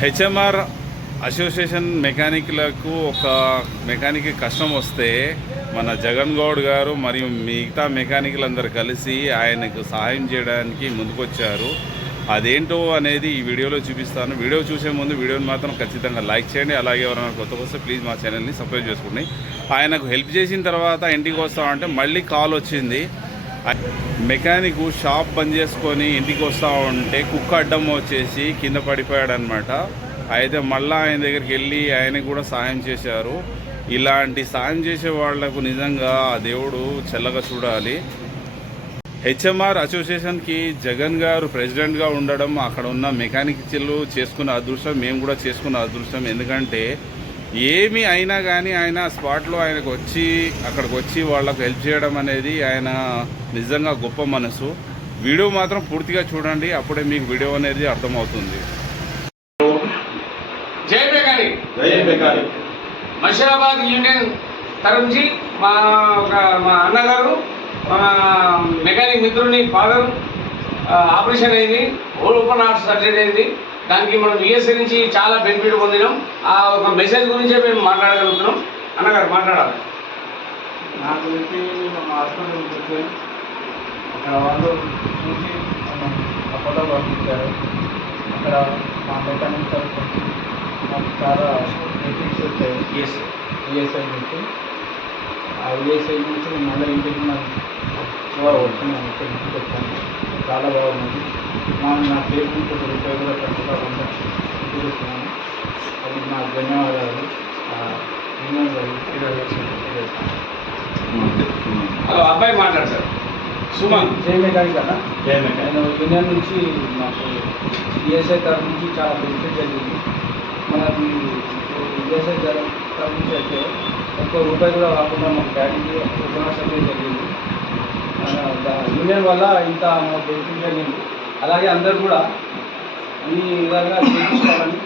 HMR association మెకానిక్లకు ఒక mechanic కష్టం వస్తే మన జగన్ గౌడ్ గారు మరియు మిగతా మెకానిక్లందరూ కలిసి ఆయనకు సహాయం చేయడానికి ముందుకొచ్చారు. అదేంటో అనేది ఈ వీడియోలో చూపిస్తాను. వీడియో చూసే ముందు వీడియోని మాత్రం ఖచ్చితంగా లైక్ చేయండి. అలాగే ఎవరైనా కొత్తగా వస్తే ప్లీజ్ మా ఛానల్ని సబ్స్క్రైబ్ చేసుకోండి. ఆయనకు హెల్ప్ చేసిన తర్వాత ఇంటికి వస్తామంటే మళ్ళీ కాల్ వచ్చింది. మెకానిక్ షాప్ బంద్ చేసుకొని ఇంటికి వస్తూ ఉంటే కుక్క అడ్డం వచ్చేసి కింద పడిపోయాడనమాట. అయితే మళ్ళీ ఆయన దగ్గరికి వెళ్ళి ఆయనకు కూడా సాయం చేశారు. ఇలాంటి సాయం చేసే వాళ్లకు నిజంగా ఆ దేవుడు చల్లగా చూడాలి. హెచ్ఎంఆర్ అసోసియేషన్కి జగన్ గారు ప్రెసిడెంట్గా ఉండడం, అక్కడ ఉన్న మెకానిక్లు చేసుకున్న అదృష్టం, మేము కూడా చేసుకున్న అదృష్టం. ఎందుకంటే ఏమి అయినా కానీ ఆయన స్పాట్లో ఆయనకు వచ్చి అక్కడికి వచ్చి వాళ్ళకు హెల్ప్ చేయడం అనేది ఆయన నిజంగా గొప్ప మనసు. వీడియో మాత్రం పూర్తిగా చూడండి, అప్పుడే మీకు వీడియో అనేది అర్థమవుతుంది. జై మెకానిక్, జై మెకానిక్. మషీరాబాద్ యూనియన్ తరఫు మా అన్నగారు, మా మెకానిక్ మిత్రుని ఫాదర్ ఆపరేషన్ అయింది, ఓపెన్ హార్ట్ సర్జరీ అయింది. దానికి మనం యూఎస్ఏ నుంచి చాలా బెనిఫిట్ పొందినాం. ఆ ఒక మెసేజ్ గురించే మేము మాట్లాడగలుగుతున్నాం. అన్నగారు మాట్లాడాలి. నా గురించి మా హాస్పిటల్ కూర్చొని అక్కడ వాళ్ళు చూసి అపోలో పంపించారు. అక్కడ మా మెకానిక్ తరఫు మాకు చాలా బెనిఫిట్స్ వచ్చాయి. ఈఎస్ఐ నుంచి ఆ ఈఎస్ఐ నుంచి మేము మళ్ళీ ఇంటికి వచ్చినాము. ఇంటికి వచ్చాను, చాలా బాగుంది. నా పేమెంట్ రూపాయలు కూడా ఖర్చుగా ఇంటికి వచ్చినాను. అది నాకు ధన్యవాదాలు. హలో అబ్బాయి మాట్లాడు సార్. సుమన్ జై మెకానిక్ అన్న. నేను యూనియన్ నుంచి మాకు ఈఎస్ఐ తరఫు నుంచి చాలా బెనిఫిట్ జరిగింది. మనకి ఈఎస్ఐ తరఫు నుంచి అయితే ఒక్క రూపాయి కూడా కాకుండా మాకు డాడీకి ఉపన్యాసం జరిగింది. యూనియన్ వల్ల ఇంత మాకు బెనిఫిట్ జరిగింది. అలాగే అందరూ కూడా ఈ విధంగా చేయించుకోవాలని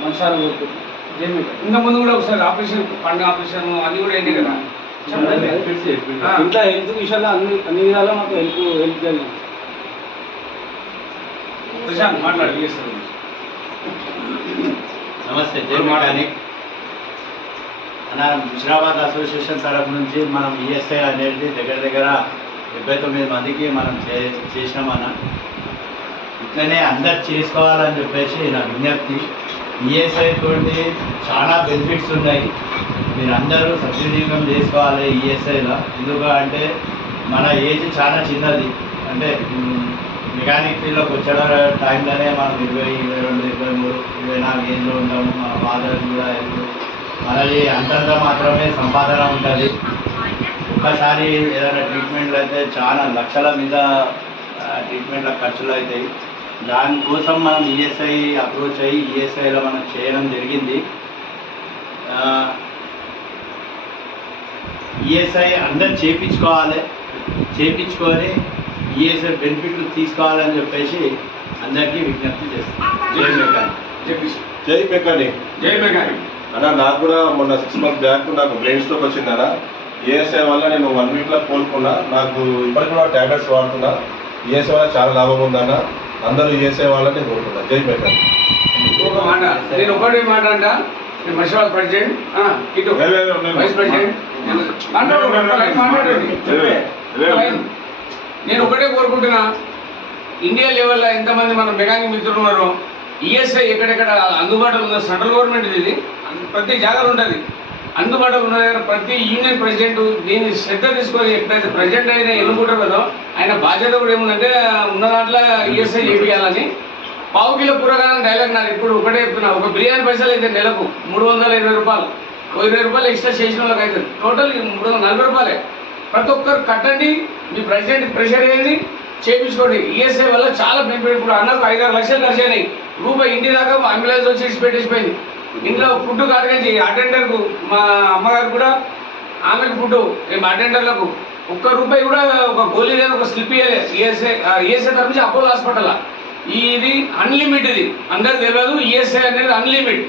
మనసారి కోరుకుంటున్నాం. జై మెకానిక్. ఇంతకుముందు కూడా ఒకసారి ఆపరేషన్, పండుగ ఆపరేషన్ అన్నీ కూడా అయింది కదా. ఇంట్లో హెల్త్ విషయాల్లో అన్ని విధాలా మాకు హెల్ప్ జరిగింది. ప్రశాంత్ మాట్లాడి. నమస్తే, జై మెకానిక్ అన్న. మషీరాబాద్ అసోసియేషన్ తరఫు నుంచి మనం ఈఎస్ఐ అనేది దగ్గర 79 మందికి మనం చేసినామన్న. ఇట్లనే అందరు చేసుకోవాలని చెప్పేసి నా విజ్ఞప్తి. ఈఎస్ఐ తోటి చాలా బెనిఫిట్స్ ఉన్నాయి. మీరు అందరూ సద్వినియోగం చేసుకోవాలి ఈఎస్ఐలో. ఎందుకు అంటే మన ఏజ్ చాలా చిన్నది. అంటే మెకానిక్ ఫీల్డ్లోకి వచ్చిన టైంలోనే మనం 20, 22, 23, 24 ఏజ్లో ఉంటాము. మన ఫాదర్ కూడా మనది అంతంత మాత్రమే సంపాదన ఉంటుంది. ఒక్కసారి ఏదైనా ట్రీట్మెంట్లు అయితే చాలా లక్షల మీద ట్రీట్మెంట్ల ఖర్చులు అవుతాయి. దానికోసం మనం ఈఎస్ఐ అప్రోచ్ అయ్యి ఈఎస్ఐలో మనం చేయడం జరిగింది. ఈఎస్ఐ అందరు చేయించుకొని ఈఎస్ఐ బెనిఫిట్లు తీసుకోవాలని చెప్పేసి అందరికీ విజ్ఞప్తి చేస్తాం. జై మెకానిక్. జై మెకానిక్. జై మెకానిక్ అన్న. నాకు కూడా మొన్న 6 months బ్యాక్ నాకు బ్రెయిన్ స్ట్రోక్ వచ్చిందన్న. ఈఎస్ఐ వల్ల నేను 1 weekలో కోలుకున్నా. నాకు ఇప్పటికి కూడా ట్యాబ్లెట్స్ వాడుతున్నా. ఈఎస్ఐ వల్ల చాలా లాభం ఉందన్న. అందరూ ఈఎస్ఐ వాళ్ళని కోరుకున్నా. జై మెకానిక్. ఒక మాట, నేను ఒకటి మాట అంట. నేను మషీరాబాద్ ప్రెసిడెంట్, ఇటు వైస్ ప్రెసిడెంట్. నేను ఒకటే కోరుకుంటున్నా, ఇండియా లెవెల్లో ఎంతమంది మన మెకానిక్ మిత్రులు ఉన్నారో ఈఎస్ఐ ఎక్కడెక్కడ అందుబాటులో ఉన్న సెంట్రల్ గవర్నమెంట్ ఇది ప్రతి జాగాలో ఉంటుంది. అందుబాటులో ఉన్న దగ్గర ప్రతి యూనియన్ ప్రెసిడెంట్ దీన్ని శ్రద్ధ తీసుకొని ఎక్కడైతే ప్రెసిడెంట్ అయినా ఎన్నుకుంటారు కదా, ఆయన బాధ్యత కూడా ఏముందంటే ఉన్న దాంట్లో ఈఎస్ఐ చేయాలని. 1/4 కిలో కూరగాయల డైలాగ్ నాది ఇప్పుడు ఒకటే చెప్తున్నా. ఒక బిర్యానీ పైసలు అయితే నెలకు 320 రూపాయలు. 20 రూపాయలు ఎక్స్ట్రా చేసిన వాళ్ళకి అవుతుంది. టోటల్ 340 రూపాయలే. ప్రతి ఒక్కరు కట్టండి, మీ ప్రెసిడెంట్ ప్రెషర్ చేయండి, చేయించుకోండి. ఈఎస్ఐ వల్ల చాలా బెనిఫిట్. ఇప్పుడు అన్నకు 5-6 లక్షలు ఖర్చు అయినాయి. రూపాయి ఇంటి దాకా అంబులెన్స్ వచ్చి ఇచ్చి పెట్టేసిపోయింది. ఇంట్లో ఫుడ్ కాడికి అటెండర్కు, మా అమ్మగారు కూడా ఆమెకు ఫుడ్, అటెండర్లకు ₹1 కూడా ఒక గోళీ లేదా ఒక స్లిప్ ఈఎస్ఐ తరఫు అపోలో హాస్పిటల్. ఇది అన్లిమిట్. ఇది అందరికి తెలియదు. ఈఎస్ఐ అనేది అన్లిమిట్.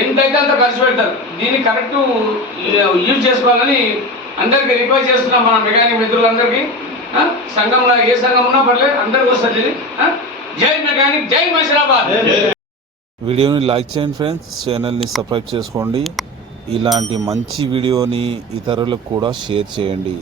ఎంతైతే అంత ఖర్చు పెడతారు. దీన్ని కరెక్ట్ యూజ్ చేసుకోవాలని అందరికీ రిక్వెస్ట్ చేస్తున్నాం. మన మెకానిక్ మిత్రులందరికీ సంఘంలో ఏ సంఘం ఉన్నా పర్లేదు, అందరికి వస్తుంది ఇది. జై మెకానిక్, జై మషీరాబాద్. వీడియోని లైక్ చేయండి ఫ్రెండ్స్, ఛానల్ని సబ్స్క్రైబ్ చేసుకోండి. ఇలాంటి మంచి వీడియోని ఇతరులకు కూడా షేర్ చేయండి.